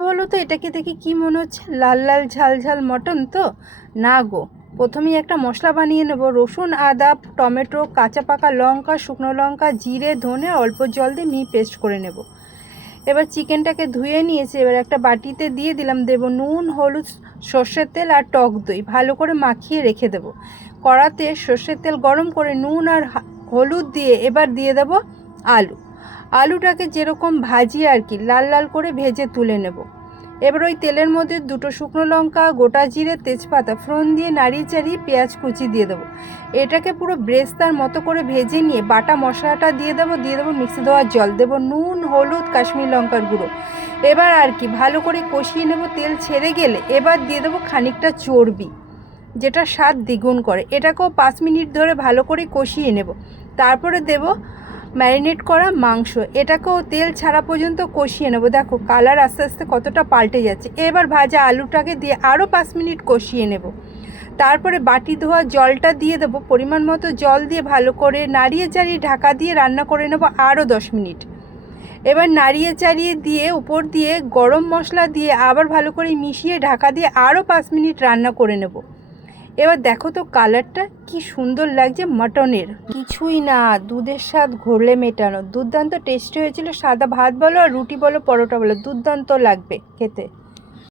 বলো তো এটাকে দেখে কি মনে হচ্ছে? লাল লাল ঝাল ঝাল মটন তো? না গো, প্রথমেই একটা মশলা বানিয়ে নেব। রসুন, আদা, টমেটো, কাঁচা পাকা লঙ্কা, শুকনো লঙ্কা, জিরে, ধনে, অল্প জল দিয়ে মিহি পেস্ট করে নেব। এবার চিকেনটাকে ধুয়ে নিয়েছি। এবার একটা বাটিতে দিয়ে দিলাম। দেব নুন, হলুদ, সর্ষের তেল আর টক দই। ভালো করে মাখিয়ে রেখে দেব। কড়াতে সর্ষের তেল গরম করে নুন আর হলুদ দিয়ে এবার দিয়ে দেব আলু। আলুটাকে যেরকম ভাজি আর কি, লাল লাল করে ভেজে তুলে নেব। এবার ওই তেলের মধ্যে দুটো শুকনো লঙ্কা, গোটা জিরে, তেজপাতা, ফোড়ন দিয়ে নাড়িয়ে চাড়িয়ে পেঁয়াজ কুচি দিয়ে দেবো। এটাকে পুরো ব্রেস্তার মতো করে ভেজে নিয়ে বাটা মশলাটা দিয়ে দেবো দিয়ে দেবো মিক্সি দেওয়ার জল। দেবো নুন, হলুদ, কাশ্মীর লঙ্কার গুঁড়ো। এবার আর কি, ভালো করে কষিয়ে নেব তেল ছেড়ে গেলে। এবার দিয়ে দেবো খানিকটা চর্বি, যেটা স্বাদ দ্বিগুণ করে। এটাকেও পাঁচ মিনিট ধরে ভালো করে কষিয়ে নেব। তারপরে দেব ম্যারিনেট করা মাংস। এটাকেও তেল ছাড়া পর্যন্ত কষিয়ে নেব। দেখো, কালার আস্তে আস্তে কতটা পাল্টে যাচ্ছে। এবার ভাজা আলুটাকে দিয়ে আরও পাঁচ মিনিট কষিয়ে নেব। তারপরে বাটি ধোয়া জলটা দিয়ে দেবো। পরিমাণ মতো জল দিয়ে ভালো করে নাড়িয়ে চাড়িয়ে ঢাকা দিয়ে রান্না করে নেব আরও দশ মিনিট। এবার নাড়িয়ে চাড়িয়ে দিয়ে উপর দিয়ে গরম মশলা দিয়ে আবার ভালো করে মিশিয়ে ঢাকা দিয়ে আরও পাঁচ মিনিট রান্না করে নেব। এবার দেখো তো কালারটা, কি সুন্দর লাগছে মটনের। কিছুই না, দুধের স্বাদ ঘোরলে মেটানো। দুর্দান্ত টেস্টি হয়েছিল সাদা ভাত বলো আর রুটি বলো, পরোটা বলো, দুর্দান্ত লাগবে খেতে।